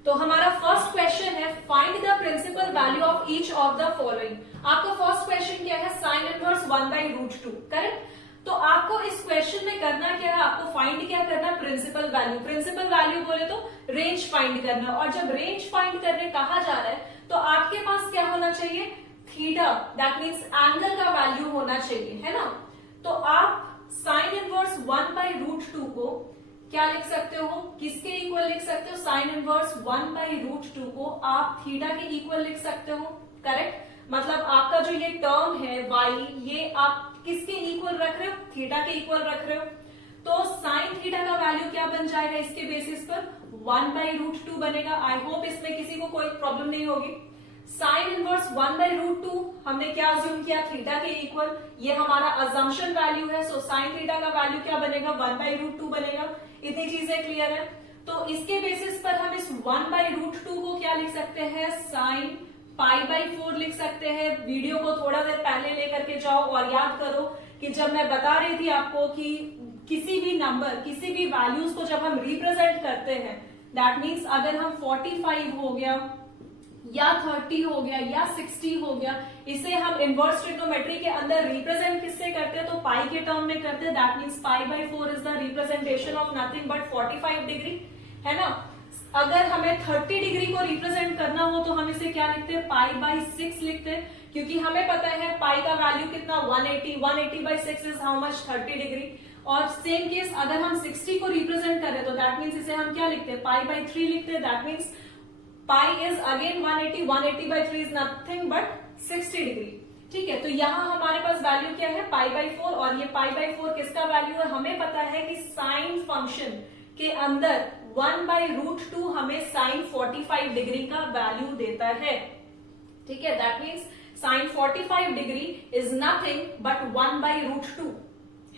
तो हमारा फर्स्ट क्वेश्चन है, find the principal value of each of the following. आपका फर्स्ट क्वेश्चन क्या है, साइन इनवर्स 1/√2, करेक्ट। तो आपको इस क्वेश्चन में करना क्या है, आपको फाइंड क्या करना है, प्रिंसिपल वैल्यू। प्रिंसिपल वैल्यू बोले तो रेंज फाइंड करना, और जब रेंज फाइंड करने कहा जा रहा है तो आपके पास क्या होना चाहिए, थीटा, दैट मीन्स एंगल का वैल्यू होना चाहिए, है ना। तो आप साइन इनवर्स 1/√2 को क्या लिख सकते हो, किसके इक्वल लिख सकते हो, साइन इनवर्स 1/√2 को आप थीटा के इक्वल लिख सकते हो, करेक्ट। मतलब आपका जो ये टर्म है y, ये आप किसके इक्वल रख रहे हो, थीटा के इक्वल रख रहे हो। तो साइन थीटा का वैल्यू क्या बन जाएगा, इसके बेसिस पर 1/√2 बनेगा। आई होप इसमें किसी को कोई प्रॉब्लम नहीं होगी। साइन इनवर्स 1/√2 हमने क्या अज्यूम किया, थीटा के इक्वल, ये हमारा अजम्पशन वैल्यू है। सो साइन थीटा का वैल्यू क्या बनेगा, 1/√2 बनेगा। इतनी चीजें क्लियर है। तो इसके बेसिस पर हम इस 1/√2 को क्या लिख सकते हैं, साइन π/4 लिख सकते हैं। वीडियो को थोड़ा देर पहले लेकर के जाओ और याद करो कि जब मैं बता रही थी आपको कि किसी भी नंबर, किसी भी वैल्यूज को जब हम रिप्रेजेंट करते हैं, दैट मीन्स अगर हम 45 हो गया या 30 हो गया या 60 हो गया, इसे हम इनवर्स ट्रिग्नोमेट्री के अंदर रिप्रेजेंट किससे करते हैं, तो पाई के टर्म में करते हैं। That means π/4 is the representation of nothing but 45 degree, है ना। अगर हमें 30 डिग्री को रिप्रेजेंट करना हो तो हम इसे क्या लिखते हैं, π/6 लिखते हैं, क्योंकि हमें पता है पाई का वैल्यू कितना, 180/6 इज हाउ मच, 30 डिग्री। और सेम केस अगर हम 60 को रिप्रेजेंट करें तो दैट मीन्स इसे हम क्या लिखते हैं, π/3 लिखते हैं। That means pi is again 180, 180/3 is nothing but 60 degree. ठीक है, तो यहाँ हमारे पास वैल्यू क्या है, π/4, और ये π/4 किसका वैल्यू है, हमें पता है कि साइन फंक्शन के अंदर 1/√2 हमें साइन 45 डिग्री का वैल्यू देता है। ठीक है, that means sign 45 degree is nothing but 1/√2,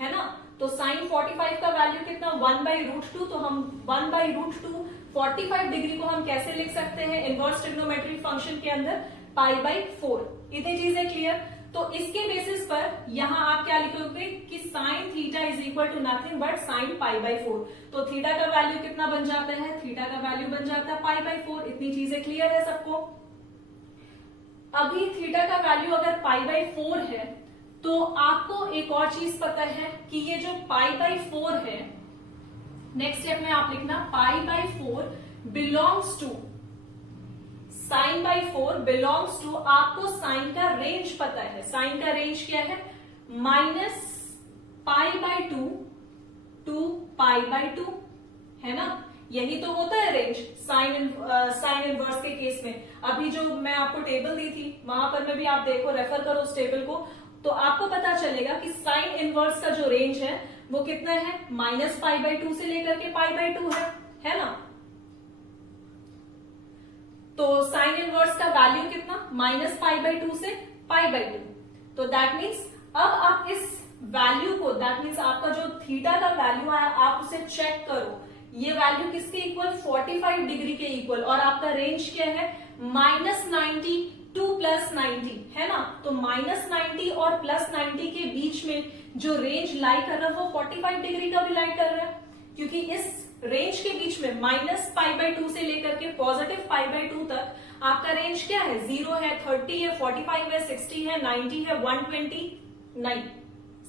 है ना। तो साइन 45 का वैल्यू कितना, 1/√2। तो हम 1/√2 45 डिग्री को हम कैसे लिख सकते हैं, इनवर्स ट्रिग्नोमेट्री फंक्शन के अंदर π/4। इतनी चीजें क्लियर। तो इसके बेसिस पर यहां आप क्या लिखोगे कि sine theta is equal to nothing but sine π/4। तो थीटा का वैल्यू कितना बन जाता है, थीटा का वैल्यू बन जाता है π/4। इतनी चीजें क्लियर है सबको। अभी थीटा का वैल्यू अगर π/4 है तो आपको एक और चीज पता है कि ये जो π/4 है, नेक्स्ट स्टेप में आप लिखना π/4 belongs to sin/4 belongs to, आपको साइन का रेंज पता है, साइन का रेंज क्या है, -π/2 टू π/2, है ना, यही तो होता है रेंज साइन इनवर्स के केस में। अभी जो मैं आपको टेबल दी थी वहां पर में भी आप देखो, रेफर करो उस टेबल को, तो आपको पता चलेगा कि साइन इनवर्स का जो रेंज है वो कितना है, -π/2 से लेकर के π/2 है ना। तो साइन इनवर्स का वैल्यू कितना, -π/2 से π/2। तो दैट मीन्स अब आप इस वैल्यू को, दैट मीन्स आपका जो थीटा का वैल्यू आया, आप उसे चेक करो, ये वैल्यू किसके इक्वल, 45 डिग्री के इक्वल, और आपका रेंज क्या है, -90 टू +90, है ना। तो -90 और +90 के बीच में जो रेंज लाई कर रहा है वो 45 डिग्री का भी लाई कर रहा है, क्योंकि इस रेंज के बीच में -π/2 से लेकर के +π/2 तक आपका रेंज क्या है, 0 है, 30 है, 45 है, 60 है, 90 है, 129,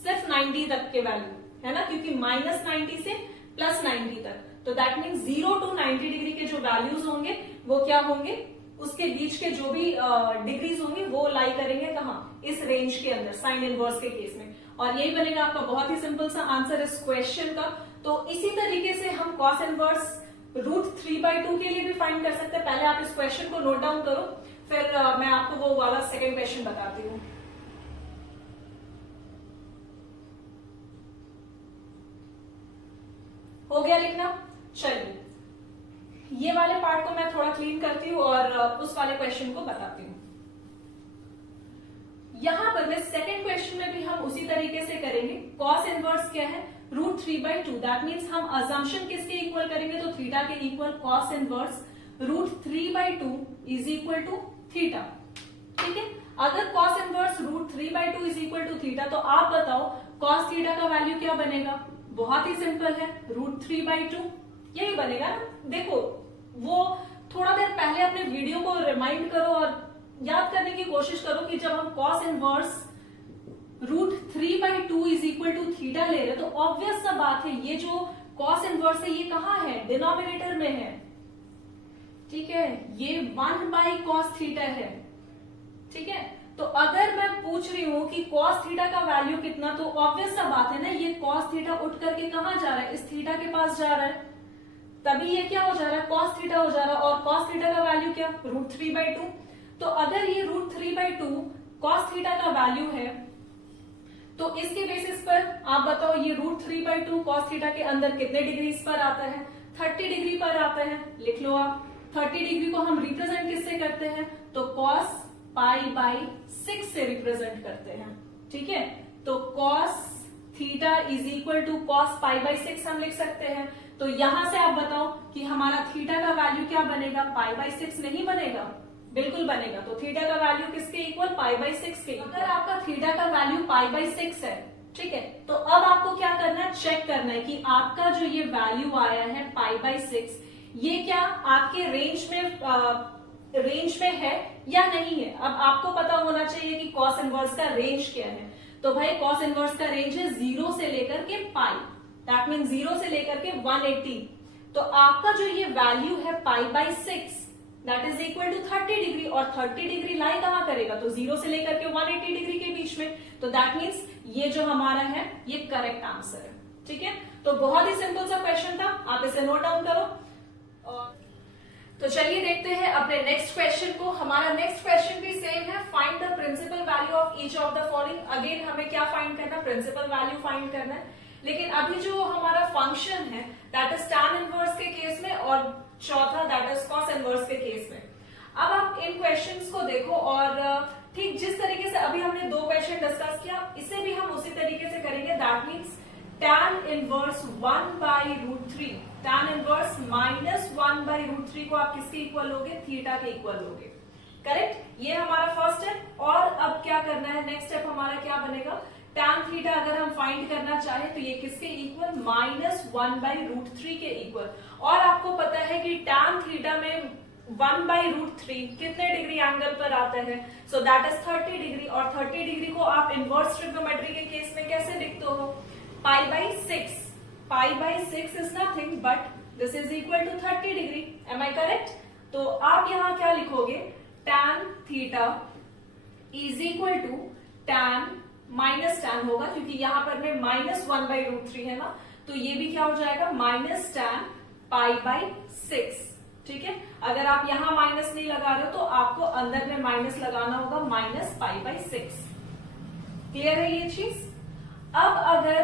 सिर्फ 90 तक के वैल्यू, है ना, क्योंकि -90 से +90 तक। तो दैट मीन्स 0 टू 90 डिग्री के जो वैल्यूज होंगे वो क्या होंगे, उसके बीच के जो भी डिग्रीज होंगे वो लाई करेंगे कहां, इस रेंज के अंदर, साइन इनवर्स के केस में। और यही बनेगा आपका बहुत ही सिंपल सा आंसर इस क्वेश्चन का। तो इसी तरीके से हम कॉस इनवर्स √3/2 के लिए भी फाइंड कर सकते हैं। पहले आप इस क्वेश्चन को नोट डाउन करो, फिर मैं आपको वो वाला सेकेंड क्वेश्चन बताती हूँ। हो गया लिखना, चलिए ये वाले पार्ट को मैं थोड़ा क्लीन करती हूँ और उस वाले क्वेश्चन को बताती हूँ। यहां पर मैं सेकेंड क्वेश्चन में भी हम उसी तरीके से करेंगे। कॉस इनवर्स क्या है, √3/2, दैट मीन्स हम अजम्पशन किसके इक्वल करेंगे, तो थीटा के equal cos inverse √3/2 is equal to theta. ठीक है, अगर cos inverse √3/2 is equal to theta, तो आप बताओ कॉस थीटा का वैल्यू क्या बनेगा, बहुत ही सिंपल है, √3/2 यही बनेगा ना। देखो वो थोड़ा देर पहले अपने वीडियो को रिमाइंड करो और याद करने की कोशिश करो कि जब हम cos inverse √3/2 is equal to theta ले रहे, तो ऑब्वियस सा बात है ये जो कॉस इनवर्स है ये कहाँ है, डिनोमिनेटर में है। ठीक है, ये 1/cos थीटा है। ठीक है, तो अगर मैं पूछ रही हूं कि cos थीटा का वैल्यू कितना, तो ऑब्वियस सा बात है ना, ये cos थीटा उठ करके कहां जा रहा है, इस थीटा के पास जा रहा है, तभी ये क्या हो जा रहा है, cos थीटा हो जा रहा है। और cos थीटा का वैल्यू क्या, √3/2। तो अगर ये √3/2 cos थीटा का वैल्यू है, तो इसके बेसिस पर आप बताओ ये √3/2 cos थीटा के अंदर कितने डिग्रीज पर आता है, 30 डिग्री पर आता है। लिख लो आप, 30 डिग्री को हम रिप्रेजेंट किससे करते हैं, तो cos π/6 से रिप्रेजेंट करते हैं। ठीक है, तो cos theta is equal to cos π/6 हम लिख सकते हैं। तो यहां से आप बताओ कि हमारा थीटा का वैल्यू क्या बनेगा, π/6 नहीं बनेगा, बिल्कुल बनेगा। तो थीटा का वैल्यू किसके इक्वल, π/6 के। अगर आपका थीटा का वैल्यू π/6 है, ठीक है, तो अब आपको क्या करना है, चेक करना है कि आपका जो ये वैल्यू आया है π/6, ये क्या आपके रेंज में है या नहीं है। अब आपको पता होना चाहिए कि कॉस इनवर्स का रेंज क्या है। तो भाई कॉस इनवर्स का रेंज है 0 से लेकर के π, दैट मीन 0 से लेकर के 180। तो आपका जो ये वैल्यू है π/6 that is equal to 30 degree, और 30 डिग्री लाई कहां करेगा, तो 0 से लेकर के 180 डिग्री के बीच में। तो दैट मीन्स ये जो हमारा है ये करेक्ट आंसर है। ठीक है, तो बहुत ही सिंपल सा क्वेश्चन था, आप इसे नोट डाउन करो। तो चलिए देखते हैं अपने नेक्स्ट क्वेश्चन को। हमारा नेक्स्ट क्वेश्चन भी सेम है, find the principal value of each of the following. Again हमें क्या फाइंड करना है, प्रिंसिपल वैल्यू फाइंड करना है। लेकिन अभी जो हमारा फंक्शन है दैट इज tan इनवर्स के केस में, और चौथा दैट इज cos इनवर्स के केस में। अब आप इन क्वेश्चंस को देखो और ठीक जिस तरीके से अभी हमने दो क्वेश्चन डिस्कस किया, इसे भी हम उसी तरीके से करेंगे। That means tan inverse 1/√3, tan inverse -1/√3 को आप किसके इक्वल लोगे, थीटा के इक्वल लोगे। करेक्ट, ये हमारा फर्स्ट है। और अब क्या करना है, नेक्स्ट स्टेप हमारा क्या बनेगा, tan थीटा अगर हम फाइंड करना चाहे तो ये किसके इक्वल, -1/√3 के इक्वल। और आपको पता है कि tan थीटा में 1/√3 कितने डिग्री एंगल पर आता है? सो दैट इज 30 डिग्री। और 30 डिग्री को आप इनवर्स ट्रिग्नोमेट्री के केस में कैसे लिखते हो? π/6। π/6 is nothing but this is equal to 30 degree. Am I correct? तो आप यहां क्या लिखोगे? tan theta is equal to tan minus tan होगा, क्योंकि यहां पर में -1/√3 है ना, तो ये भी क्या हो जाएगा? -tan π/6। ठीक है, अगर आप यहां माइनस नहीं लगा रहे हो तो आपको अंदर में माइनस लगाना होगा, -π/6। क्लियर है ये चीज? अब अगर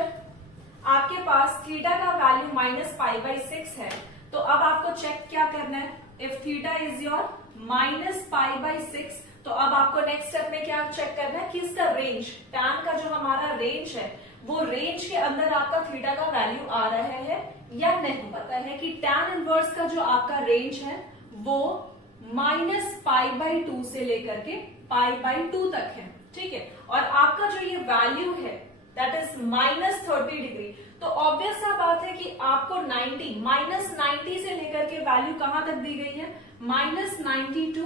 आपके पास थीटा का वैल्यू -π/6 है, तो अब आपको चेक क्या करना है? इफ थीटा इज योर -π/6, तो अब आपको नेक्स्ट स्टेप में क्या चेक करना है कि इसका रेंज, tan का जो हमारा रेंज है, वो रेंज के अंदर आपका थीटा का वैल्यू आ रहा है या नहीं। पता है कि tan इनवर्स का जो आपका रेंज है वो -π/2 से लेकर के π/2 तक है। ठीक है, और आपका जो ये वैल्यू है दैट इज -30 डिग्री। तो ऑब्वियस सा बात है कि आपको -90 से लेकर के वैल्यू कहां तक दी गई है? -90 टू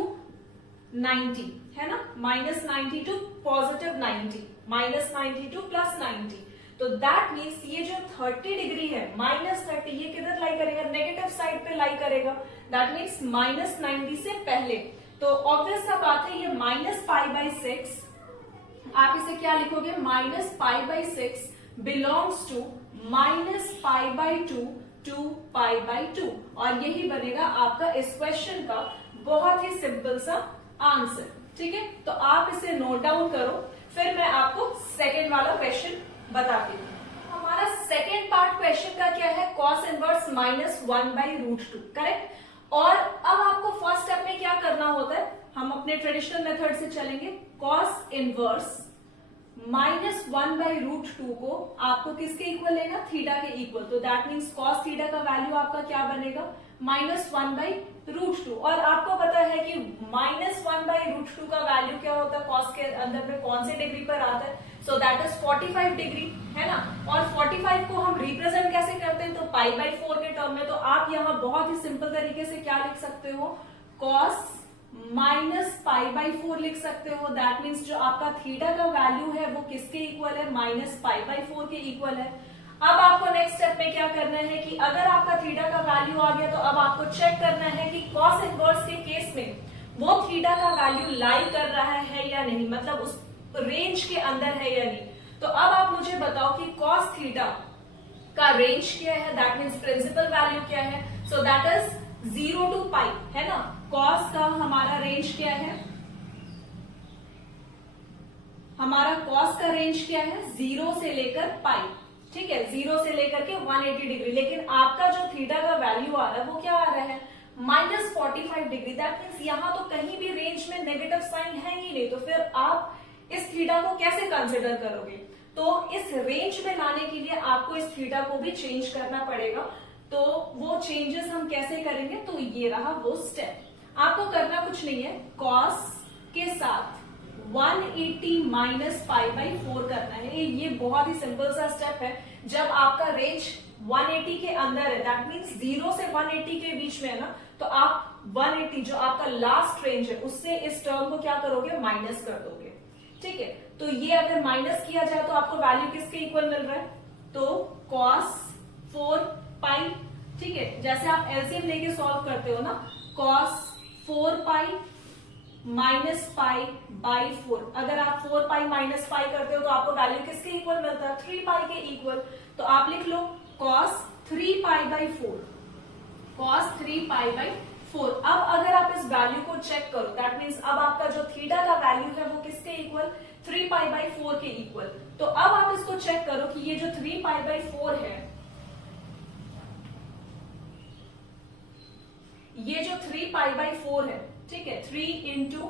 90 है ना, -90 टू +90, -90 टू +90। तो दैट मीन्स ये जो 30 डिग्री है, -30, ये किधर लाई करेगा? नेगेटिव साइड पे लाई करेगा। दैट मीन्स -90 से पहले। तो ऑब्वियस सा बात है ये -π/6, आप इसे क्या लिखोगे? -π/6 बिलोंग्स टू -π/2 टू π/2, और यही बनेगा आपका इस क्वेश्चन का बहुत ही सिंपल सा आंसर। ठीक है, तो आप इसे नोट डाउन करो, फिर मैं आपको सेकेंड वाला क्वेश्चन बताती हूँ। हमारा सेकेंड पार्ट क्वेश्चन का क्या है? cos inverse -1/√2। करेक्ट। और अब आपको फर्स्ट स्टेप में क्या करना होता है? हम अपने ट्रेडिशनल मेथड से चलेंगे। cos इनवर्स -1/√2 को आपको किसके इक्वल लेना? थीटा के इक्वल। तो दैट मीन्स cos थीटा का वैल्यू आपका क्या बनेगा? -1/√2। और आपको पता है कि -1/√2 का वैल्यू क्या होता है? cos के अंदर में कौन से डिग्री पर आता है? सो दैट इज 45 डिग्री, है ना। और 45 को हम रिप्रेजेंट कैसे करते हैं? तो π/4 के टर्म में। तो आप यहाँ बहुत ही सिंपल तरीके से क्या लिख सकते हो? cos -π/4 लिख सकते हो। दैट मीन्स जो आपका थीटा का वैल्यू है वो किसके इक्वल है? -π/4 के इक्वल है। अब आपको नेक्स्ट स्टेप में क्या करना है कि अगर आपका थीटा का वैल्यू आ गया, तो अब आपको चेक करना है कि cos इनवर्स के केस में वो थीटा का वैल्यू लाई कर रहा है या नहीं, मतलब उस रेंज के अंदर है या नहीं। तो अब आप मुझे बताओ कि cos थीटा का रेंज क्या है? दैट मीन्स प्रिंसिपल वैल्यू क्या है? सो दैट इज 0 टू π, है ना। cos का हमारा रेंज क्या है? हमारा cos का रेंज क्या है? 0 से लेकर π। ठीक है, 0 से लेकर के 180 डिग्री। लेकिन आपका जो थीटा का वैल्यू आ रहा है वो क्या आ रहा है? -45 डिग्री। दैट मीन्स यहां तो कहीं भी रेंज में नेगेटिव साइन है ही नहीं, तो फिर आप इस थीटा को कैसे कंसिडर करोगे? तो इस रेंज में लाने के लिए आपको इस थीटा को भी चेंज करना पड़ेगा। तो वो चेंजेस हम कैसे करेंगे? तो ये रहा वो स्टेप। आपको करना कुछ नहीं है, cos के साथ 180 -π/4 करना है। ये बहुत ही सिंपल सा स्टेप है। जब आपका रेंज 180 के अंदर है, दैट मीन्स 0 से 180 के बीच में है ना, तो आप 180 जो आपका लास्ट रेंज है उससे इस टर्म को क्या करोगे? माइनस कर दोगे। ठीक है, तो ये अगर माइनस किया जाए तो आपको वैल्यू किसके इक्वल मिल रहा है? तो cos 4π। ठीक है, जैसे आप एलसीएम लेके सॉल्व करते हो ना, cos 4π -π/4। अगर आप 4π -π करते हो तो आपको वैल्यू किसके इक्वल मिलता है? 3π के इक्वल। तो आप लिख लो cos 3π/4, cos 3π/4। अब अगर आप इस वैल्यू को चेक करो, दैट मीन्स अब आपका जो थीटा का वैल्यू है वो किसके इक्वल? 3π/4 के इक्वल। तो अब आप इसको चेक करो कि ये जो 3π/4 है, ये जो 3π/4 है, ठीक है, 3 इंटू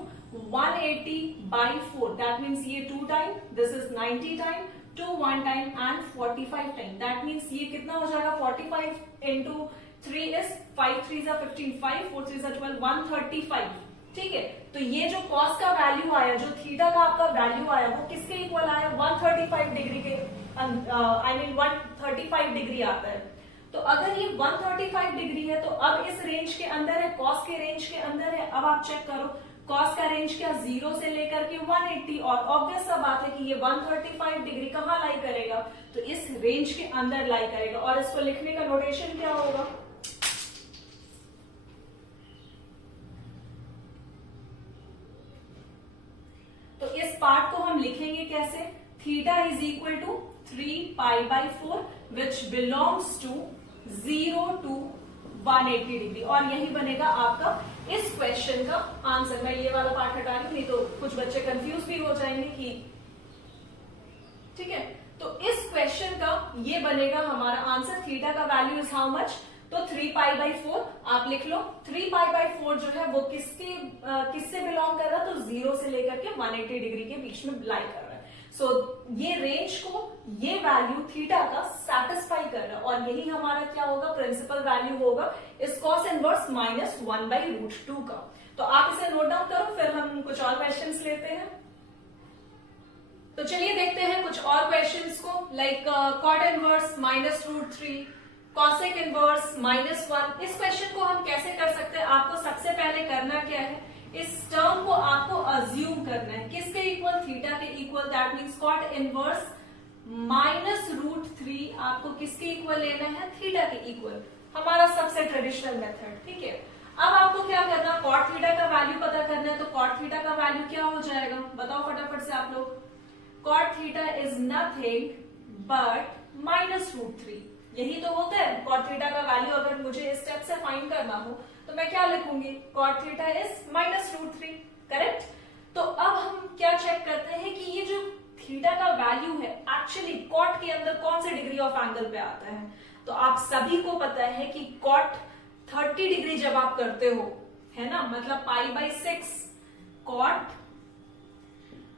180/4, दैट मीन्स ये 2 time, this is 90 time, 2 1 time and 45 time. That means ये कितना हो जाएगा? 45 इंटू 3 इज 5 3 15, 5 4 3 12, 135। ठीक है, तो ये जो cos का वैल्यू आया, जो थीटा का आपका वैल्यू आया, वो किसके इक्वल आया? 135 डिग्री के, I mean 135 डिग्री आता है। तो अगर ये 135 डिग्री है तो अब इस रेंज के अंदर है, कॉस के रेंज के अंदर है। अब आप चेक करो कॉस का रेंज क्या 0 से लेकर के 180, और ऑब्वियस सा बात है कि ये 135 डिग्री कहाँ लाई करेगा, तो इस रेंज के अंदर लाई करेगा। और इसको लिखने का नोटेशन क्या होगा, तो इस पार्ट को हम लिखेंगे कैसे, theta is equal to 3π/4 which belongs to 0 to 180 degree, और यही बनेगा आपका इस क्वेश्चन का आंसर। मैं ये वाला पार्ट हटा रही हूं, नहीं तो कुछ बच्चे कंफ्यूज भी हो जाएंगे कि, ठीक है। तो इस क्वेश्चन का ये बनेगा हमारा आंसर। थीटा का वैल्यू इज हाउ मच, तो 3π/4 आप लिख लो। 3π/4 जो है वो किससे बिलोंग कर रहा है, तो 0 से लेकर के 180 डिग्री के बीच में लाई कर रहा है। सो ये रेंज को, ये वैल्यू थीटा का सेटिस्फाई कर रहा है, और यही हमारा क्या होगा, प्रिंसिपल वैल्यू होगा इस कॉस इनवर्स -1/√2 का। तो आप इसे नोट डाउन करो, फिर हम कुछ और क्वेश्चंस लेते हैं। तो चलिए देखते हैं कुछ और क्वेश्चंस को, like cot inverse -√3, cosec inverse -1। इस क्वेश्चन को हम कैसे कर सकते हैं, आपको सबसे पहले करना क्या है, इस टर्म को आपको अज्यूम करना है किसके इक्वल, थीटा के इक्वल। दैट मीन्स कॉट इनवर्स -√3 आपको किसके इक्वल लेना है, थीटा के इक्वल, हमारा सबसे ट्रेडिशनल मेथड, ठीक है। अब आपको क्या करना, कॉट थीटा का वैल्यू पता करना है, तो कॉट थीटा का वैल्यू क्या हो जाएगा, बताओ फटाफट से आप लोग। Cot theta is nothing but -√3, यही तो होता है कॉट थीटा का वैल्यू। अगर मुझे इस स्टेप से फाइंड करना हो तो मैं क्या लिखूंगी, कॉट थीटा इज -√3, करेक्ट। तो अब हम क्या चेक करते हैं कि ये जो थीटा का वैल्यू है एक्चुअली कॉट के अंदर कौन से डिग्री ऑफ एंगल पे आता है। तो आप सभी को पता है कि कॉट 30 डिग्री जब आप करते हो, है ना, मतलब π/6, कॉट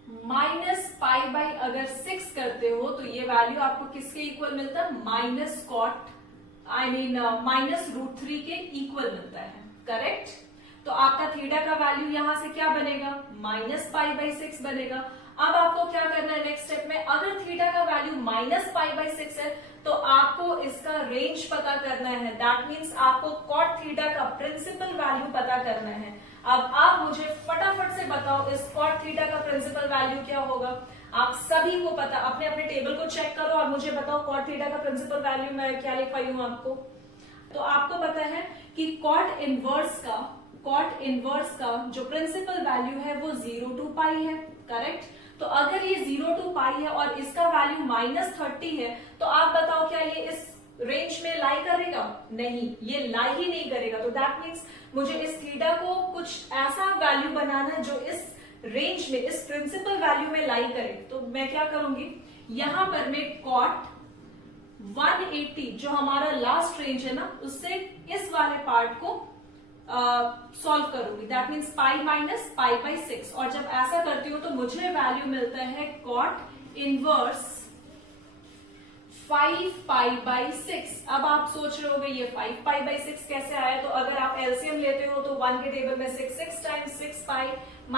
-π/ अगर 6 करते हो तो ये वैल्यू आपको किसके इक्वल मिलता है, -√3 के इक्वल मिलता है, करेक्ट। तो आपका थीटा का वैल्यू यहां से क्या बनेगा, -π/6 बनेगा। अब आपको क्या करना है नेक्स्ट स्टेप में, अगर थीटा का वैल्यू -π/6 है तो आपको इसका रेंज पता करना है। दैट मीन्स आपको कॉट थीटा का प्रिंसिपल वैल्यू पता करना है। अब आप मुझे फटाफट से बताओ इस कॉट थीटा का प्रिंसिपल वैल्यू क्या होगा। आप सभी को पता, अपने अपने टेबल को चेक करो और मुझे बताओ कॉट थीटा का प्रिंसिपल वैल्यू मैं क्या लिख पाई हूं आपको। तो आपको पता है कि कॉट इनवर्स का जो प्रिंसिपल वैल्यू है वो 0 to π है, करेक्ट। तो अगर ये 0 to π है और इसका वैल्यू -30 है तो आप बताओ क्या ये इस रेंज में लाई करेगा, नहीं, ये लाई ही नहीं करेगा। तो दैट मीन्स मुझे इस थीटा को कुछ ऐसा वैल्यू बनाना है जो इस रेंज में, इस प्रिंसिपल वैल्यू में लाई करे। तो मैं क्या करूंगी, यहां पर मैं कॉट 180 जो हमारा लास्ट रेंज है ना, उससे इस वाले पार्ट को सॉल्व करूंगी। दैट मीन्स π-π/6, और जब ऐसा करती हूं तो मुझे वैल्यू मिलता है कॉट इनवर्स 5π/6। अब आप सोच रहे होगे ये 5π/6 कैसे आया, तो अगर आप एलसीएम लेते हो तो 1 के टेबल में 6 टाइम्स 6π - π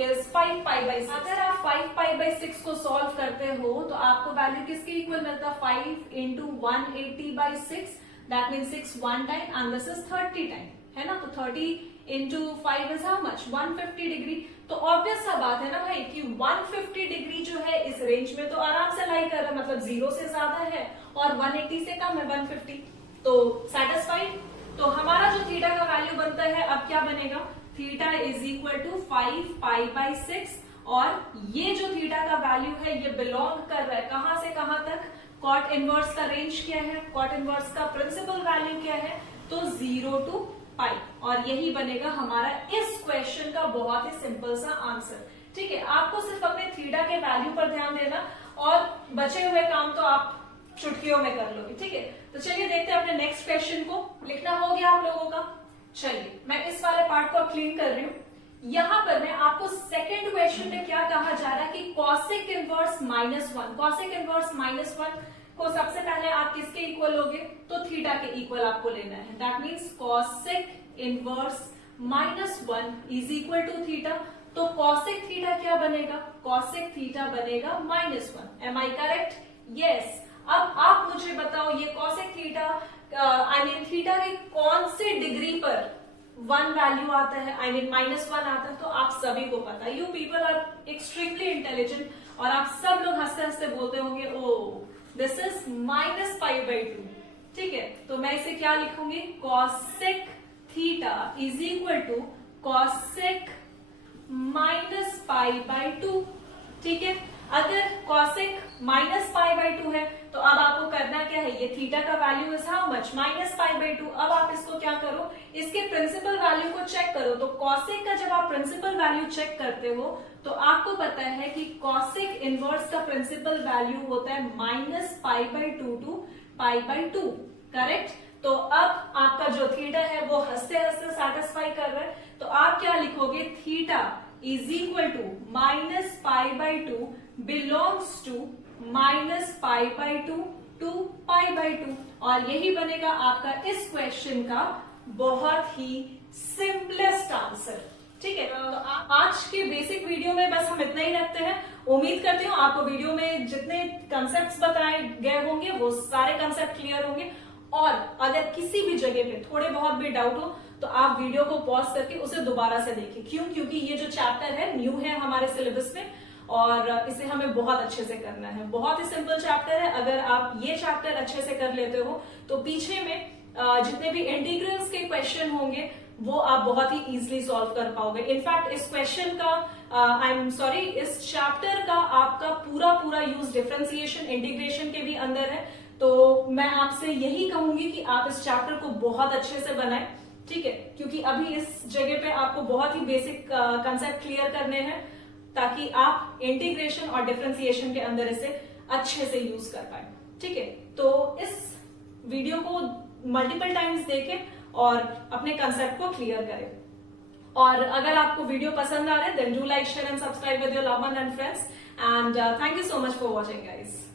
इज 5π/6। अगर आप 5π/6 को सॉल्व करते हो तो आपको वैल्यू किसके इक्वल मिलता है, 5 × 180/6। That means 6 1 time and this is 30 time, है ना। तो 30 × 5 इज हाउ मच, 150 डिग्री। तो ऑब्वियस सा बात है ना भाई कि 150 डिग्री जो है इस रेंज में तो आराम से लाई कर रहा है, मतलब 0 से ज्यादा है और 180 से कम है 150, तो सेटिस्फाइड। तो हमारा जो थीटा का वैल्यू बनता है अब क्या बनेगा, थीटा इज इक्वल टू 5π/6, और ये जो थीटा का वैल्यू है ये बिलोंग कर रहा है कहां से कहां तक, कॉट इनवर्स का रेंज क्या है, कॉट इनवर्स का प्रिंसिपल वैल्यू क्या है, तो 0 to π, और यही बनेगा हमारा इस क्वेश्चन का बहुत ही सिंपल सा आंसर। ठीक है, आपको सिर्फ अपने थीटा के वैल्यू पर ध्यान देना और बचे हुए काम तो आप चुटकियों में कर लोगे। ठीक है, तो चलिए देखते हैं अपने नेक्स्ट क्वेश्चन को। लिखना हो गया आप लोगों का। चलिए मैं इस वाले पार्ट को क्लीन कर रही हूं। यहां पर मैं आपको सेकेंड क्वेश्चन में क्या कहा जा रहा है कि कॉसेक इनवर्स -1, कॉसेक इनवर्स -1 को सबसे पहले आप किसके इक्वल लोगे, तो थीटा के इक्वल आपको लेना है। That means cosec inverse -1 is equal to theta. तो कॉसेक थीटा क्या बनेगा, कॉसेक थीटा बनेगा -1। Am I correct? यस। अब आप मुझे बताओ ये cosec theta I mean theta के कौन से डिग्री पर 1 वैल्यू आता है, आई मीन -1 आता है। तो आप सभी को पता है, you people are extremely intelligent, और आप सब लोग हंसते हंसते बोलते होंगे ओ दिस इज -π/2। ठीक है, तो मैं इसे क्या लिखूंगी, cosec theta is equal to cosec -π/2। ठीक है, अगर कॉसेक -π/2 है तो अब आपको करना क्या है, ये थीटा का वैल्यू इज हाउ मच, -π/2। अब आप इसको क्या करो, इसके प्रिंसिपल वैल्यू को चेक करो। तो कॉसेक का जब आप प्रिंसिपल वैल्यू चेक करते हो तो आपको पता है कि कॉसेक इनवर्स का प्रिंसिपल वैल्यू होता है -π/2 टू π/2, करेक्ट। तो अब आपका जो थीटा है वो हंसते हंसते सेटिस्फाई कर रहा है, तो आप क्या लिखोगे, theta is equal to -π/2 belongs to -π/2 to π/2, और यही बनेगा आपका इस क्वेश्चन का बहुत ही सिंपलेस्ट आंसर। ठीक है, तो आज के बेसिक वीडियो में बस हम इतना ही रखते हैं। उम्मीद करती हूँ आपको वीडियो में जितने कंसेप्ट्स बताए गए होंगे वो सारे कंसेप्ट क्लियर होंगे, और अगर किसी भी जगह पे थोड़े बहुत भी डाउट हो तो आप वीडियो को पॉज करके उसे दोबारा से देखिए। क्यों, क्योंकि ये जो चैप्टर है न्यू है हमारे सिलेबस में, और इसे हमें बहुत अच्छे से करना है। बहुत ही सिंपल चैप्टर है, अगर आप ये चैप्टर अच्छे से कर लेते हो तो पीछे में जितने भी इंटीग्रल्स के क्वेश्चन होंगे वो आप बहुत ही इजीली सॉल्व कर पाओगे। इनफैक्ट इस क्वेश्चन का इस चैप्टर का आपका पूरा यूज डिफरेंशिएशन इंटीग्रेशन के भी अंदर है। तो मैं आपसे यही कहूंगी कि आप इस चैप्टर को बहुत अच्छे से बनाएं। ठीक है, क्योंकि अभी इस जगह पे आपको बहुत ही बेसिक कंसेप्ट क्लियर करने हैं, ताकि आप इंटीग्रेशन और डिफरेंशिएशन के अंदर इसे अच्छे से यूज कर पाए। ठीक है, तो इस वीडियो को मल्टीपल टाइम्स देखें और अपने कंसेप्ट को क्लियर करें। और अगर आपको वीडियो पसंद आ रहा है then do like, share and subscribe with your love one and friends, and thank you so much for watching guys.